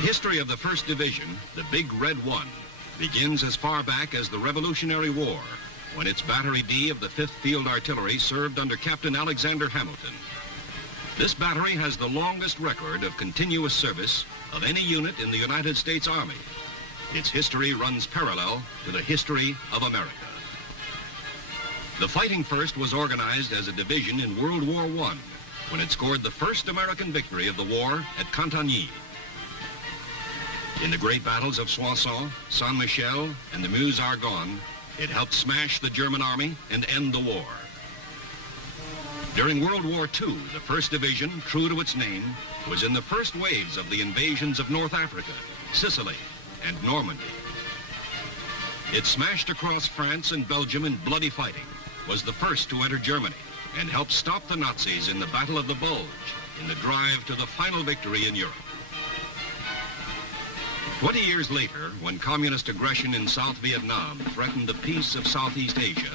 history of the 1st Division, the Big Red One, begins as far back as the Revolutionary War, when its Battery D of the 5th Field Artillery served under Captain Alexander Hamilton. This battery has the longest record of continuous service of any unit in the United States Army. Its history runs parallel to the history of America. The Fighting First was organized as a division in World War I, when it scored the first American victory of the war at Cantigny. In the great battles of Soissons, Saint-Michel, and the Meuse-Argonne, it helped smash the German army and end the war. During World War II, the 1st Division, true to its name, was in the first waves of the invasions of North Africa, Sicily, and Normandy. It smashed across France and Belgium in bloody fighting, was the first to enter Germany, and helped stop the Nazis in the Battle of the Bulge, in the drive to the final victory in Europe. 20 years later, when communist aggression in South Vietnam threatened the peace of Southeast Asia,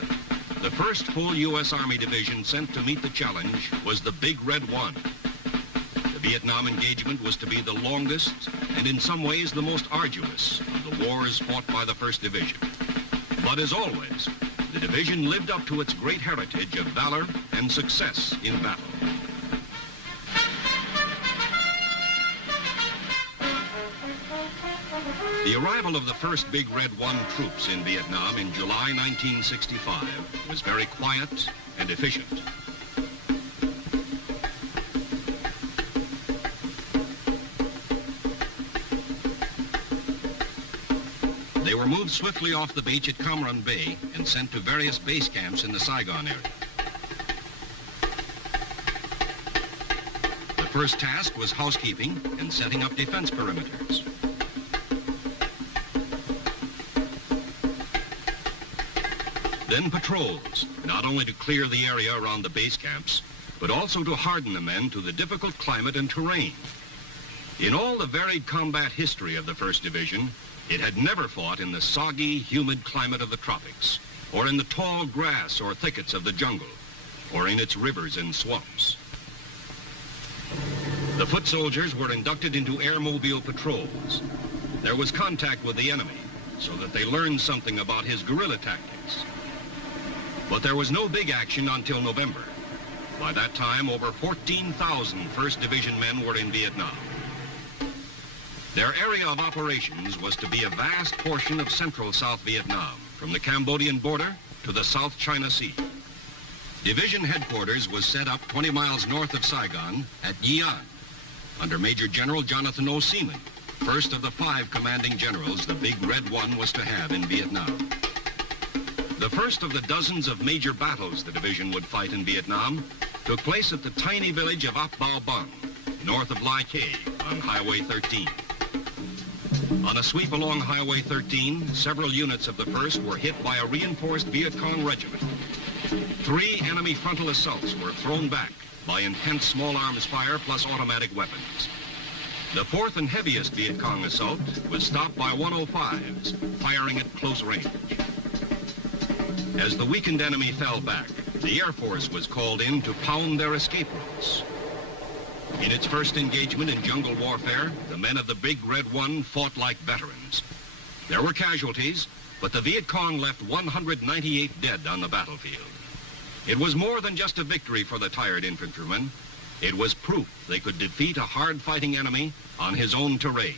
the first full U.S. Army division sent to meet the challenge was the Big Red One. The Vietnam engagement was to be the longest and in some ways the most arduous of the wars fought by the 1st Division. But as always, the division lived up to its great heritage of valor and success in battle. The arrival of the first Big Red One troops in Vietnam in July 1965 was very quiet and efficient. They were moved swiftly off the beach at Cam Ranh Bay and sent to various base camps in the Saigon area. The first task was housekeeping and setting up defense perimeters. Then patrols, not only to clear the area around the base camps, but also to harden the men to the difficult climate and terrain. In all the varied combat history of the 1st Division, it had never fought in the soggy, humid climate of the tropics, or in the tall grass or thickets of the jungle, or in its rivers and swamps. The foot soldiers were inducted into airmobile patrols. There was contact with the enemy, so that they learned something about his guerrilla tactics. But there was no big action until November. By that time, over 14,000 1st Division men were in Vietnam. Their area of operations was to be a vast portion of central South Vietnam, from the Cambodian border to the South China Sea. Division headquarters was set up 20 miles north of Saigon at Ye An, under Major General Jonathan O. Seaman, first of the 5 commanding generals the Big Red One was to have in Vietnam. The first of the dozens of major battles the division would fight in Vietnam took place at the tiny village of Ap Bao Bang, north of Lai Khe on Highway 13. On a sweep along Highway 13, several units of the 1st were hit by a reinforced Viet Cong regiment. 3 enemy frontal assaults were thrown back by intense small arms fire plus automatic weapons. The 4th and heaviest Viet Cong assault was stopped by 105s, firing at close range. As the weakened enemy fell back, the Air Force was called in to pound their escape routes. In its first engagement in jungle warfare, the men of the Big Red One fought like veterans. There were casualties, but the Viet Cong left 198 dead on the battlefield. It was more than just a victory for the tired infantrymen. It was proof they could defeat a hard-fighting enemy on his own terrain.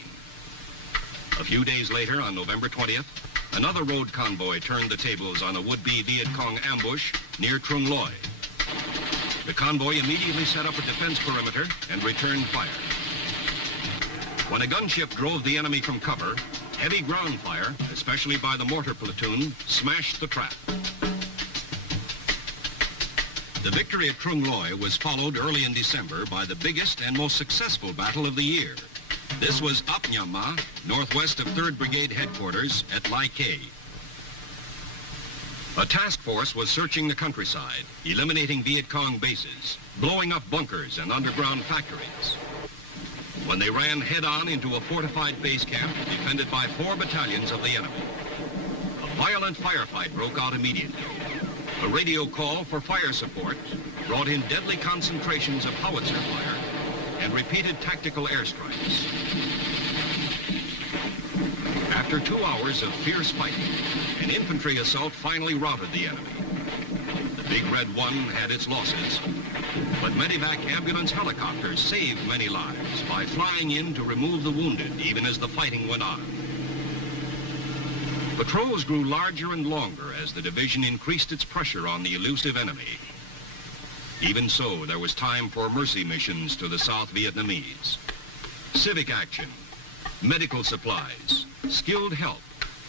A few days later, on November 20th, another road convoy turned the tables on a would-be Viet Cong ambush near Trung Loi. The convoy immediately set up a defense perimeter and returned fire. When a gunship drove the enemy from cover, heavy ground fire, especially by the mortar platoon, smashed the trap. The victory at Trung Loi was followed early in December by the biggest and most successful battle of the year. This was Ap Nham Ma, northwest of 3rd Brigade headquarters at Lai Khe. A task force was searching the countryside, eliminating Viet Cong bases, blowing up bunkers and underground factories. When they ran head-on into a fortified base camp defended by 4 battalions of the enemy. A violent firefight broke out immediately. A radio call for fire support brought in deadly concentrations of howitzer fire and repeated tactical airstrikes. After 2 hours of fierce fighting, an infantry assault finally routed the enemy. The Big Red One had its losses, but medevac ambulance helicopters saved many lives by flying in to remove the wounded even as the fighting went on. Patrols grew larger and longer as the division increased its pressure on the elusive enemy. Even so, there was time for mercy missions to the South Vietnamese. Civic action, medical supplies, skilled help,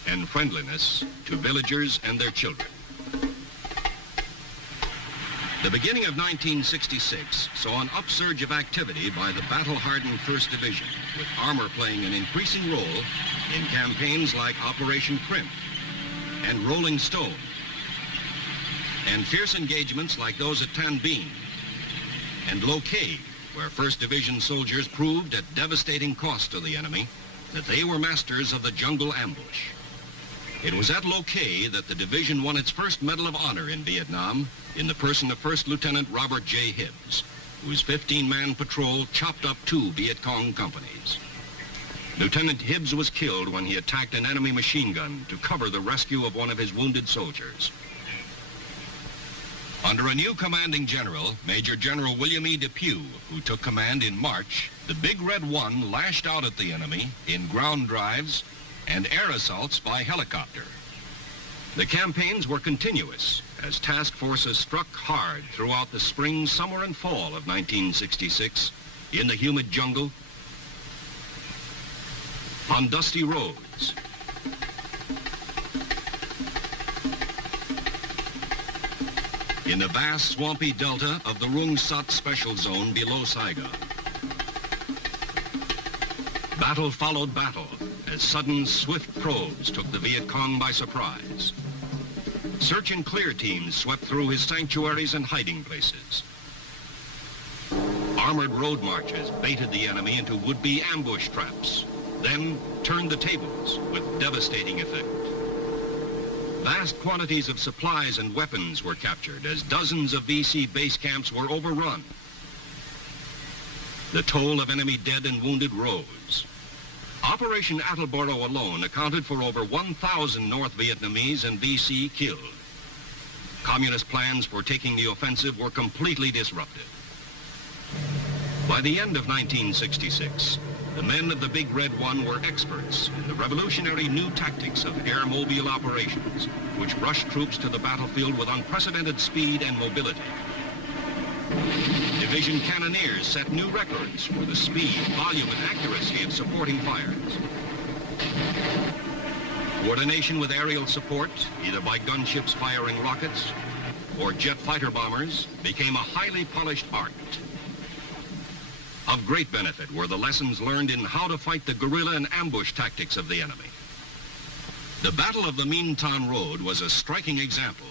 and friendliness to villagers and their children. The beginning of 1966 saw an upsurge of activity by the battle-hardened 1st Division, with armor playing an increasing role in campaigns like Operation Crimp and Rolling Stone, and fierce engagements like those at Tan Binh and Lo Cai, where 1st Division soldiers proved at devastating cost to the enemy that they were masters of the jungle ambush. It was at Lo Cai that the division won its first Medal of Honor in Vietnam in the person of 1st Lieutenant Robert J. Hibbs, whose 15-man patrol chopped up 2 Viet Cong companies. Lieutenant Hibbs was killed when he attacked an enemy machine gun to cover the rescue of one of his wounded soldiers. Under a new commanding general, Major General William E. Depew, who took command in March, the Big Red One lashed out at the enemy in ground drives and air assaults by helicopter. The campaigns were continuous as task forces struck hard throughout the spring, summer, and fall of 1966 in the humid jungle, on dusty roads, in the vast swampy delta of the Rung Sat Special Zone below Saigon. Battle followed battle as sudden, swift probes took the Viet Cong by surprise. Search and clear teams swept through his sanctuaries and hiding places. Armored road marches baited the enemy into would-be ambush traps, then turned the tables with devastating effect. Vast quantities of supplies and weapons were captured as dozens of VC base camps were overrun. The toll of enemy dead and wounded rose. Operation Attleboro alone accounted for over 1,000 North Vietnamese and VC killed. Communist plans for taking the offensive were completely disrupted. By the end of 1966, the men of the Big Red One were experts in the revolutionary new tactics of air-mobile operations, which rushed troops to the battlefield with unprecedented speed and mobility. Division cannoneers set new records for the speed, volume, and accuracy of supporting fires. Coordination with aerial support, either by gunships firing rockets or jet fighter bombers, became a highly polished art. Of great benefit were the lessons learned in how to fight the guerrilla and ambush tactics of the enemy. The Battle of the Minh Thanh Road was a striking example.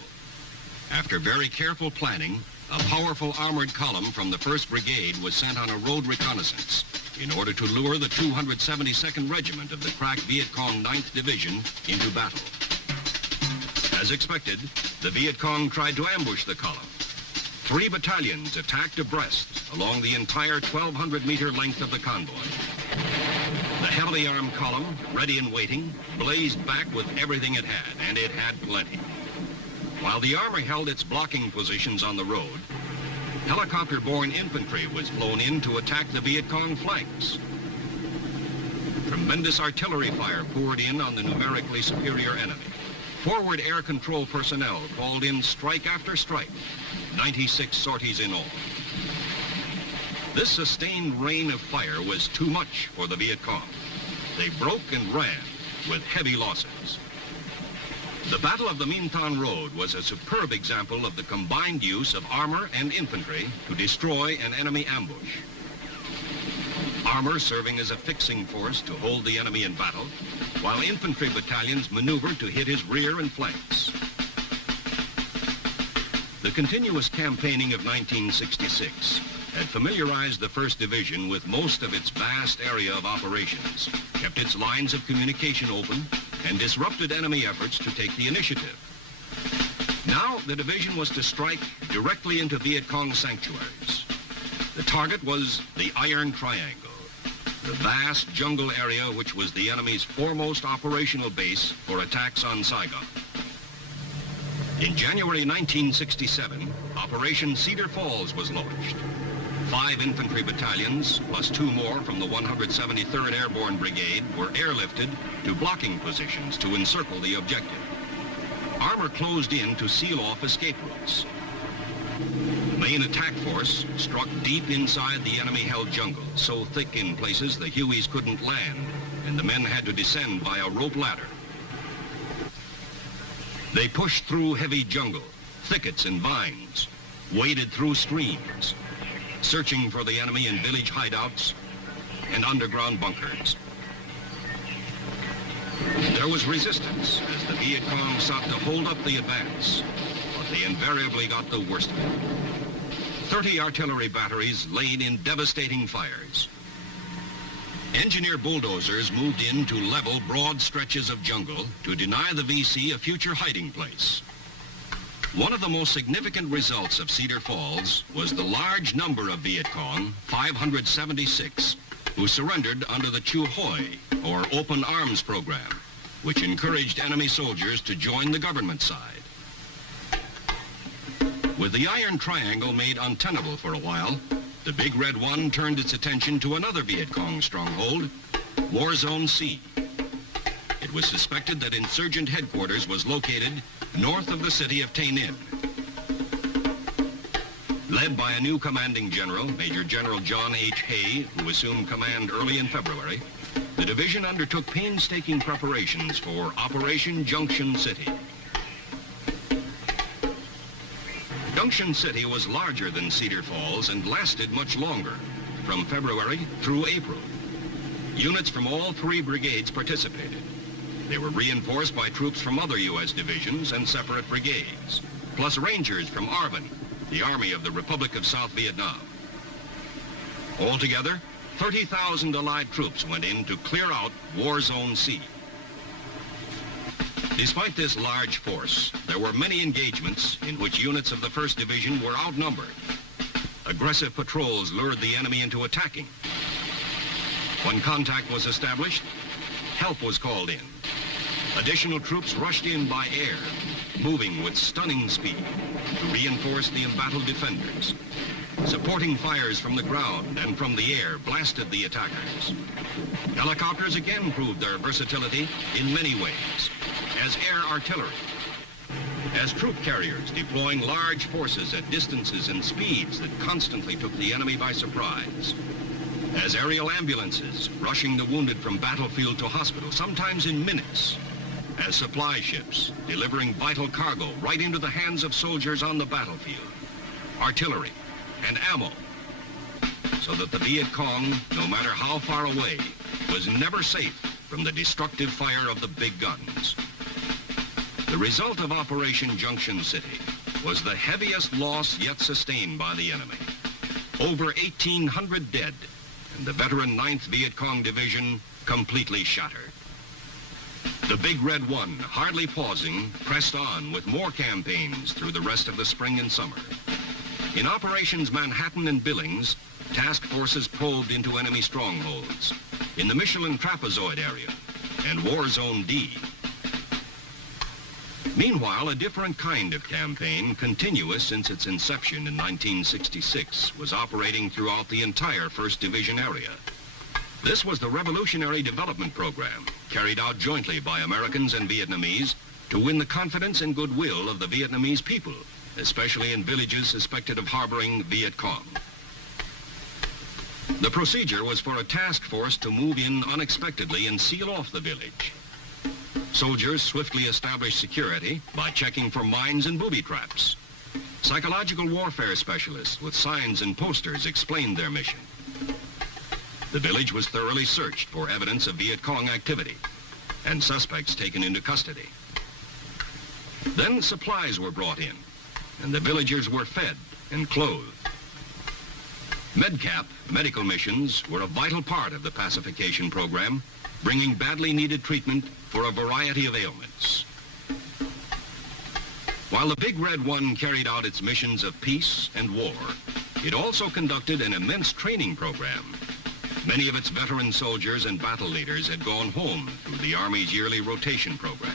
After very careful planning, a powerful armored column from the 1st Brigade was sent on a road reconnaissance in order to lure the 272nd Regiment of the crack Viet Cong 9th Division into battle. As expected, the Viet Cong tried to ambush the column. 3 battalions attacked abreast along the entire 1,200-meter length of the convoy. The heavily armed column, ready and waiting, blazed back with everything it had, and it had plenty. While the army held its blocking positions on the road, helicopter-borne infantry was flown in to attack the Viet Cong flanks. Tremendous artillery fire poured in on the numerically superior enemy. Forward air control personnel called in strike after strike, 96 sorties in all. This sustained rain of fire was too much for the Viet Cong. They broke and ran with heavy losses. The Battle of the Minh Thanh Road was a superb example of the combined use of armor and infantry to destroy an enemy ambush. Armor serving as a fixing force to hold the enemy in battle, while infantry battalions maneuvered to hit his rear and flanks. The continuous campaigning of 1966 had familiarized the 1st Division with most of its vast area of operations, kept its lines of communication open, and disrupted enemy efforts to take the initiative. Now, the division was to strike directly into Viet Cong sanctuaries. The target was the Iron Triangle, the vast jungle area which was the enemy's foremost operational base for attacks on Saigon. In January 1967, Operation Cedar Falls was launched. 5 infantry battalions, plus 2 more from the 173rd Airborne Brigade, were airlifted to blocking positions to encircle the objective. Armor closed in to seal off escape routes. The main attack force struck deep inside the enemy-held jungle, so thick in places the Hueys couldn't land, and the men had to descend by a rope ladder. They pushed through heavy jungle, thickets and vines, waded through streams, searching for the enemy in village hideouts and underground bunkers. There was resistance as the Viet Cong sought to hold up the advance, but they invariably got the worst of it. 30 artillery batteries laid in devastating fires. Engineer bulldozers moved in to level broad stretches of jungle to deny the VC a future hiding place. One of the most significant results of Cedar Falls was the large number of Viet Cong, 576, who surrendered under the Chu Hoi, or Open Arms Program, which encouraged enemy soldiers to join the government side. With the Iron Triangle made untenable for a while, the Big Red One turned its attention to another Viet Cong stronghold, War Zone C. It was suspected that insurgent headquarters was located north of the city of Tay Ninh. Led by a new commanding general, Major General John H. Hay, who assumed command early in February, the division undertook painstaking preparations for Operation Junction City. Junction City was larger than Cedar Falls and lasted much longer, from February through April. Units from all 3 brigades participated. They were reinforced by troops from other U.S. divisions and separate brigades, plus Rangers from ARVN, the Army of the Republic of South Vietnam. Altogether, 30,000 Allied troops went in to clear out War Zone C. Despite this large force, there were many engagements in which units of the 1st Division were outnumbered. Aggressive patrols lured the enemy into attacking. When contact was established, help was called in. Additional troops rushed in by air, moving with stunning speed to reinforce the embattled defenders. Supporting fires from the ground and from the air blasted the attackers. Helicopters again proved their versatility in many ways, as air artillery, as troop carriers deploying large forces at distances and speeds that constantly took the enemy by surprise, as aerial ambulances rushing the wounded from battlefield to hospital, sometimes in minutes, as supply ships delivering vital cargo right into the hands of soldiers on the battlefield, artillery and ammo, so that the Viet Cong, no matter how far away, was never safe from the destructive fire of the big guns. The result of Operation Junction City was the heaviest loss yet sustained by the enemy. Over 1,800 dead, and the veteran 9th Viet Cong Division completely shattered. The Big Red One, hardly pausing, pressed on with more campaigns through the rest of the spring and summer. In Operations Manhattan and Billings, task forces probed into enemy strongholds in the Michelin Trapezoid area and War Zone D. Meanwhile, a different kind of campaign, continuous since its inception in 1966, was operating throughout the entire 1st Division area. This was the Revolutionary Development Program, carried out jointly by Americans and Vietnamese to win the confidence and goodwill of the Vietnamese people, especially in villages suspected of harboring Viet Cong. The procedure was for a task force to move in unexpectedly and seal off the village. Soldiers swiftly established security by checking for mines and booby traps. Psychological warfare specialists with signs and posters explained their mission. The village was thoroughly searched for evidence of Viet Cong activity and suspects taken into custody. Then supplies were brought in, and the villagers were fed and clothed. MedCap, medical missions, were a vital part of the pacification program, bringing badly needed treatment for a variety of ailments. While the Big Red One carried out its missions of peace and war, it also conducted an immense training program. Many of its veteran soldiers and battle leaders had gone home through the Army's yearly rotation program.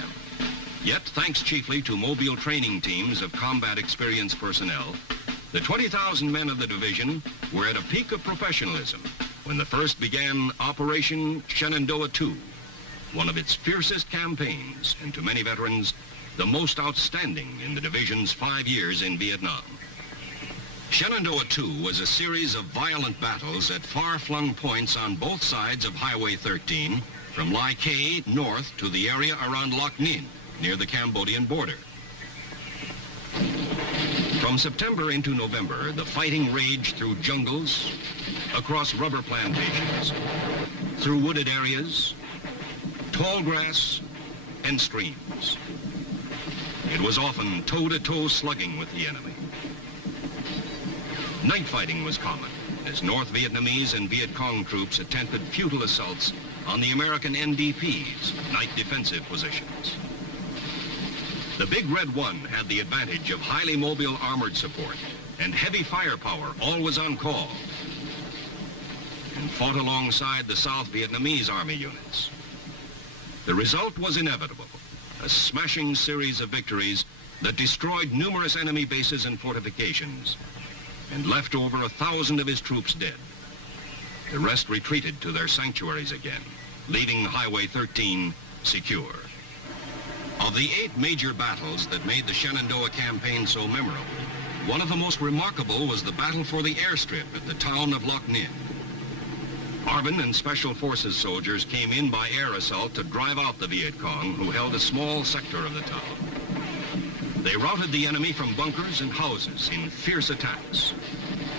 Yet, thanks chiefly to mobile training teams of combat experienced personnel, the 20,000 men of the division were at a peak of professionalism when the first began Operation Shenandoah II, one of its fiercest campaigns, and to many veterans, the most outstanding in the division's 5 years in Vietnam. Shenandoah II was a series of violent battles at far-flung points on both sides of Highway 13, from Lai Khe north to the area around Loc Ninh, near the Cambodian border. From September into November, the fighting raged through jungles, across rubber plantations, through wooded areas, tall grass, and streams. It was often toe-to-toe slugging with the enemy. Night fighting was common, as North Vietnamese and Viet Cong troops attempted futile assaults on the American NDP's night defensive positions. The Big Red One had the advantage of highly mobile armored support and heavy firepower always on call, and fought alongside the South Vietnamese Army units. The result was inevitable, a smashing series of victories that destroyed numerous enemy bases and fortifications and left over 1,000 of his troops dead. The rest retreated to their sanctuaries again, leaving Highway 13 secure. Of the 8 major battles that made the Shenandoah campaign so memorable, one of the most remarkable was the battle for the airstrip at the town of Loc Ninh. ARBN and Special Forces soldiers came in by air assault to drive out the Viet Cong, who held a small sector of the town. They routed the enemy from bunkers and houses in fierce attacks.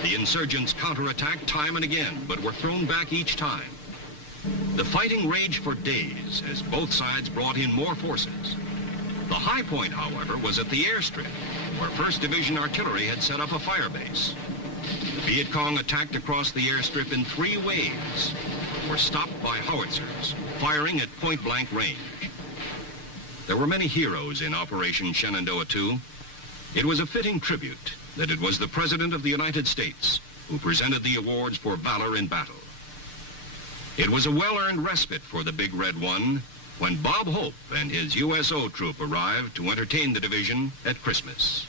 The insurgents counterattacked time and again, but were thrown back each time. The fighting raged for days as both sides brought in more forces. The high point, however, was at the airstrip, where 1st Division Artillery had set up a fire base. The Viet Cong attacked across the airstrip in 3 waves, but were stopped by howitzers, firing at point-blank range. There were many heroes in Operation Shenandoah II. It was a fitting tribute that it was the President of the United States who presented the awards for valor in battle. It was a well-earned respite for the Big Red One when Bob Hope and his USO troop arrived to entertain the division at Christmas.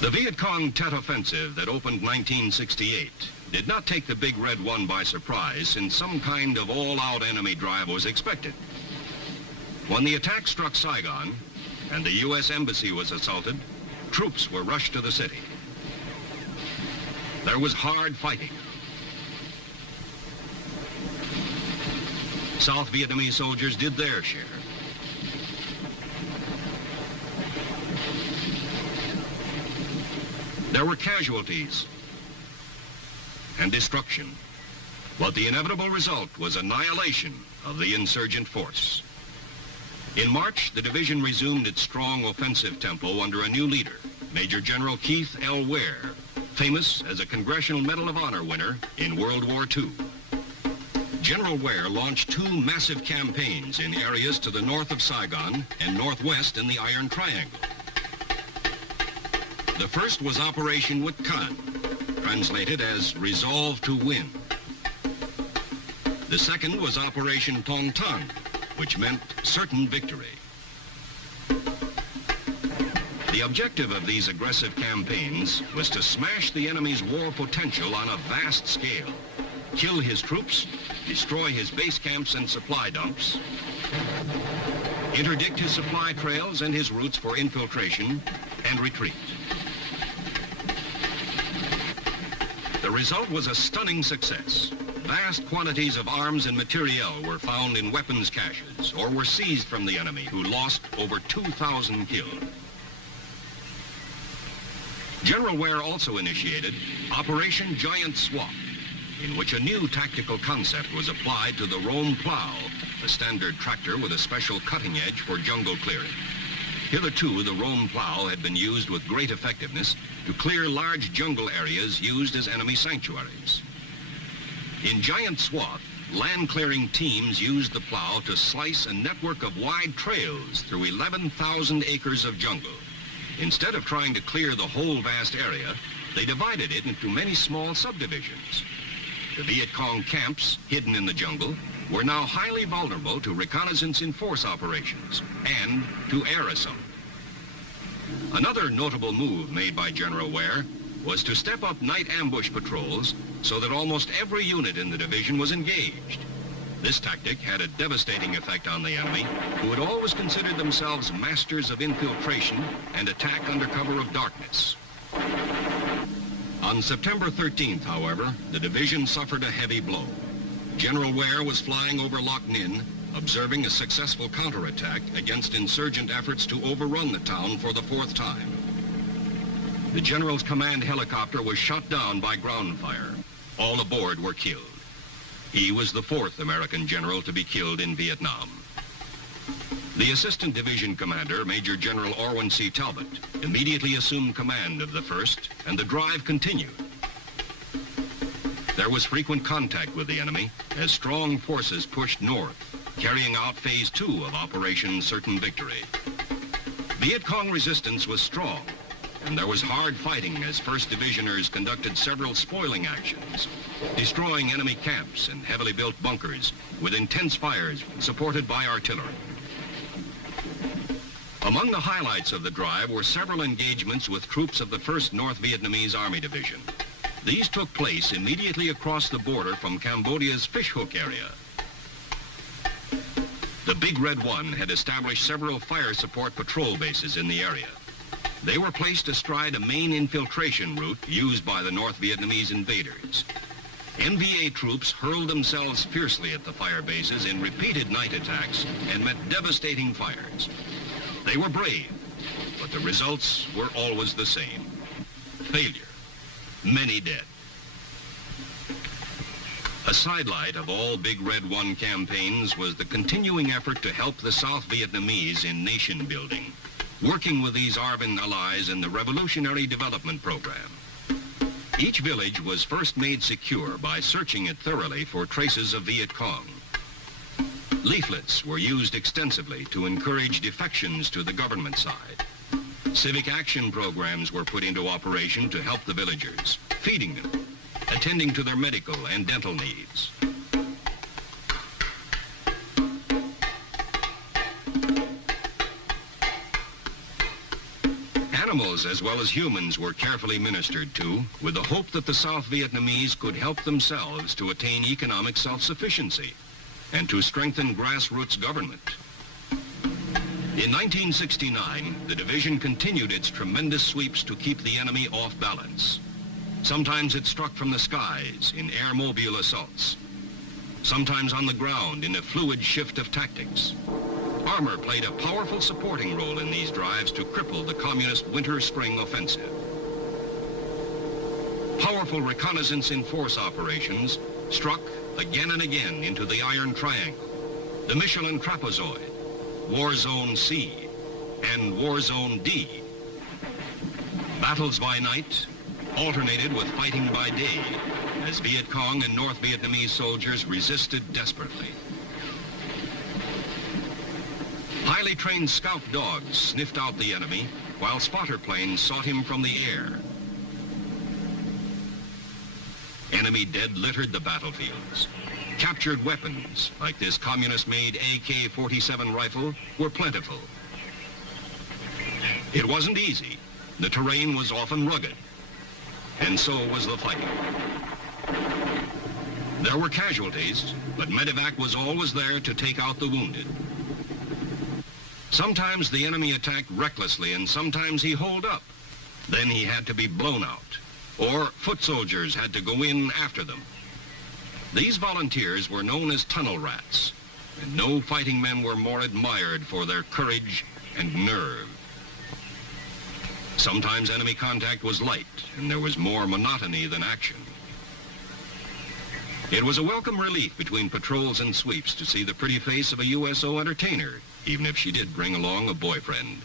The Viet Cong Tet Offensive that opened 1968 did not take the Big Red One by surprise, since some kind of all-out enemy drive was expected. When the attack struck Saigon and the U.S. Embassy was assaulted, troops were rushed to the city. There was hard fighting. South Vietnamese soldiers did their share. There were casualties and destruction, but the inevitable result was annihilation of the insurgent force. In March, the division resumed its strong offensive tempo under a new leader, Major General Keith L. Ware, famous as a Congressional Medal of Honor winner in World War II. General Ware launched 2 massive campaigns in areas to the north of Saigon and northwest in the Iron Triangle. The first was Operation Wit Can, translated as Resolve to Win. The second was Operation Tong Tang, which meant certain victory. The objective of these aggressive campaigns was to smash the enemy's war potential on a vast scale, kill his troops, destroy his base camps and supply dumps, interdict his supply trails and his routes for infiltration, and retreat. The result was a stunning success. Vast quantities of arms and materiel were found in weapons caches or were seized from the enemy, who lost over 2,000 killed. General Ware also initiated Operation Giant Swamp, in which a new tactical concept was applied to the Rome plow, the standard tractor with a special cutting edge for jungle clearing. Hitherto, the Rome plow had been used with great effectiveness to clear large jungle areas used as enemy sanctuaries. In Giant Swath, land-clearing teams used the plow to slice a network of wide trails through 11,000 acres of jungle. Instead of trying to clear the whole vast area, they divided it into many small subdivisions, The Viet Cong camps, hidden in the jungle, were now highly vulnerable to reconnaissance in force operations and to air assault. Another notable move made by General Ware was to step up night ambush patrols so that almost every unit in the division was engaged. This tactic had a devastating effect on the enemy, who had always considered themselves masters of infiltration and attack under cover of darkness. On September 13th, however, the division suffered a heavy blow. General Ware was flying over Loc Ninh, observing a successful counterattack against insurgent efforts to overrun the town for the fourth time. The general's command helicopter was shot down by ground fire. All aboard were killed. He was the fourth American general to be killed in Vietnam. The assistant division commander, Major General Orwin C. Talbot, immediately assumed command of the 1st, and the drive continued. There was frequent contact with the enemy as strong forces pushed north, carrying out Phase 2 of Operation Certain Victory. Viet Cong resistance was strong, and there was hard fighting as 1st Divisioners conducted several spoiling actions, destroying enemy camps and heavily built bunkers with intense fires supported by artillery. Among the highlights of the drive were several engagements with troops of the 1st North Vietnamese Army Division. These took place immediately across the border from Cambodia's Fishhook area. The Big Red One had established several fire support patrol bases in the area. They were placed astride a main infiltration route used by the North Vietnamese invaders. NVA troops hurled themselves fiercely at the fire bases in repeated night attacks and met devastating fires. They were brave, but the results were always the same. Failure. Many dead. A sidelight of all Big Red One campaigns was the continuing effort to help the South Vietnamese in nation building, working with these ARVN allies in the Revolutionary Development Program. Each village was first made secure by searching it thoroughly for traces of Viet Cong. Leaflets were used extensively to encourage defections to the government side. Civic action programs were put into operation to help the villagers, feeding them, attending to their medical and dental needs. Animals as well as humans were carefully ministered to with the hope that the South Vietnamese could help themselves to attain economic self-sufficiency and to strengthen grassroots government. In 1969, the division continued its tremendous sweeps to keep the enemy off balance. Sometimes it struck from the skies in air-mobile assaults. Sometimes on the ground in a fluid shift of tactics. Armor played a powerful supporting role in these drives to cripple the communist winter-spring offensive. Powerful reconnaissance in force operations struck again and again into the Iron Triangle, the Michelin Trapezoid, War Zone C, and War Zone D. Battles by night alternated with fighting by day as Viet Cong and North Vietnamese soldiers resisted desperately. Highly trained scout dogs sniffed out the enemy while spotter planes sought him from the air. Enemy dead littered the battlefields. Captured weapons, like this communist-made AK-47 rifle, were plentiful. It wasn't easy. The terrain was often rugged, and so was the fighting. There were casualties, but medevac was always there to take out the wounded. Sometimes the enemy attacked recklessly, and sometimes he holed up. Then he had to be blown out, or foot soldiers had to go in after them. These volunteers were known as tunnel rats, and no fighting men were more admired for their courage and nerve. Sometimes enemy contact was light, and there was more monotony than action. It was a welcome relief between patrols and sweeps to see the pretty face of a USO entertainer, even if she did bring along a boyfriend.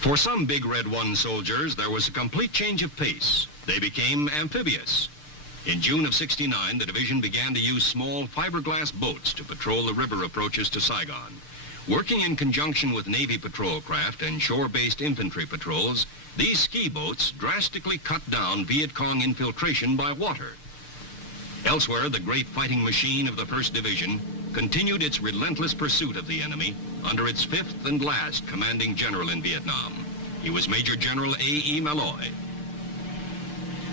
For some Big Red One soldiers, there was a complete change of pace. They became amphibious. In June of '69, the division began to use small fiberglass boats to patrol the river approaches to Saigon. Working in conjunction with Navy patrol craft and shore-based infantry patrols, these ski boats drastically cut down Viet Cong infiltration by water. Elsewhere, the great fighting machine of the 1st Division continued its relentless pursuit of the enemy under its 5th and last commanding general in Vietnam. He was Major General A.E. Malloy.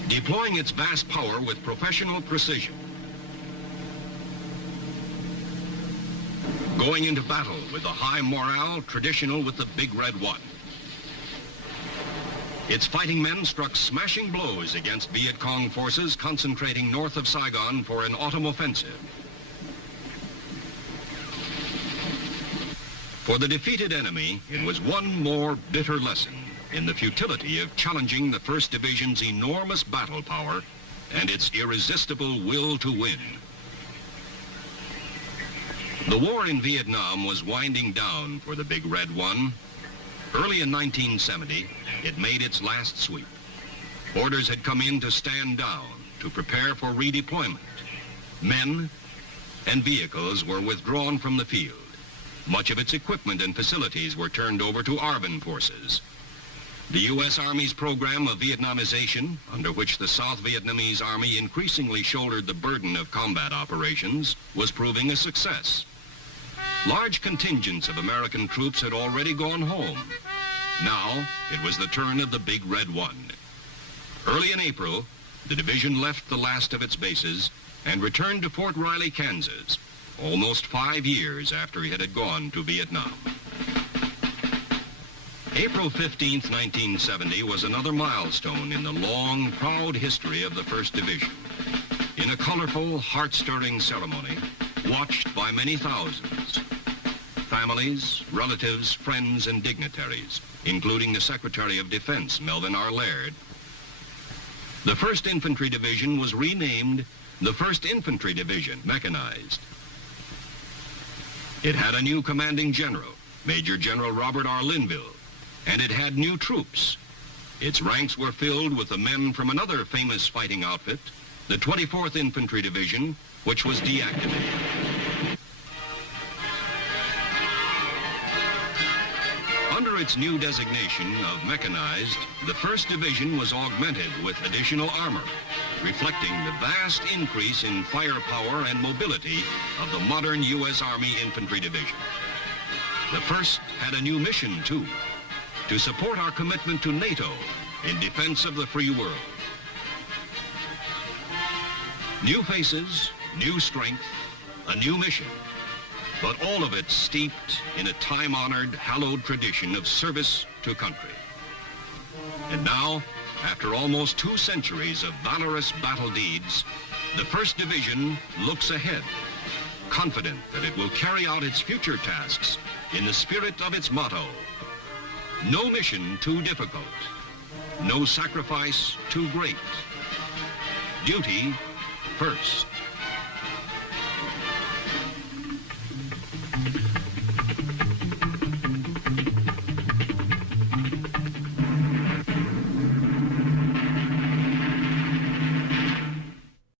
Deploying its vast power with professional precision, going into battle with a high morale traditional with the Big Red One. Its fighting men struck smashing blows against Viet Cong forces concentrating north of Saigon for an autumn offensive. For the defeated enemy, it was one more bitter lesson in the futility of challenging the 1st Division's enormous battle power and its irresistible will to win. The war in Vietnam was winding down for the Big Red One. Early in 1970, it made its last sweep. Orders had come in to stand down, to prepare for redeployment. Men and vehicles were withdrawn from the field. Much of its equipment and facilities were turned over to ARVN forces. The U.S. Army's program of Vietnamization, under which the South Vietnamese Army increasingly shouldered the burden of combat operations, was proving a success. Large contingents of American troops had already gone home. Now, it was the turn of the Big Red One. Early in April, the division left the last of its bases and returned to Fort Riley, Kansas, almost 5 years after it had gone to Vietnam. April 15th, 1970 was another milestone in the long, proud history of the 1st Division. In a colorful, heart-stirring ceremony, watched by many thousands, families, relatives, friends, and dignitaries, including the Secretary of Defense, Melvin R. Laird, the 1st Infantry Division was renamed the 1st Infantry Division, mechanized. It had a new commanding general, Major General Robert R. Linville, and it had new troops. Its ranks were filled with the men from another famous fighting outfit, the 24th Infantry Division, which was deactivated. Under its new designation of mechanized, the 1st Division was augmented with additional armor, reflecting the vast increase in firepower and mobility of the modern U.S. Army Infantry Division. The 1st had a new mission, too, to support our commitment to NATO in defense of the free world. New faces, new strength, a new mission, but all of it steeped in a time-honored, hallowed tradition of service to country. And now, after almost 2 centuries of valorous battle deeds, the 1st Division looks ahead, confident that it will carry out its future tasks in the spirit of its motto: no mission too difficult, no sacrifice too great. Duty first.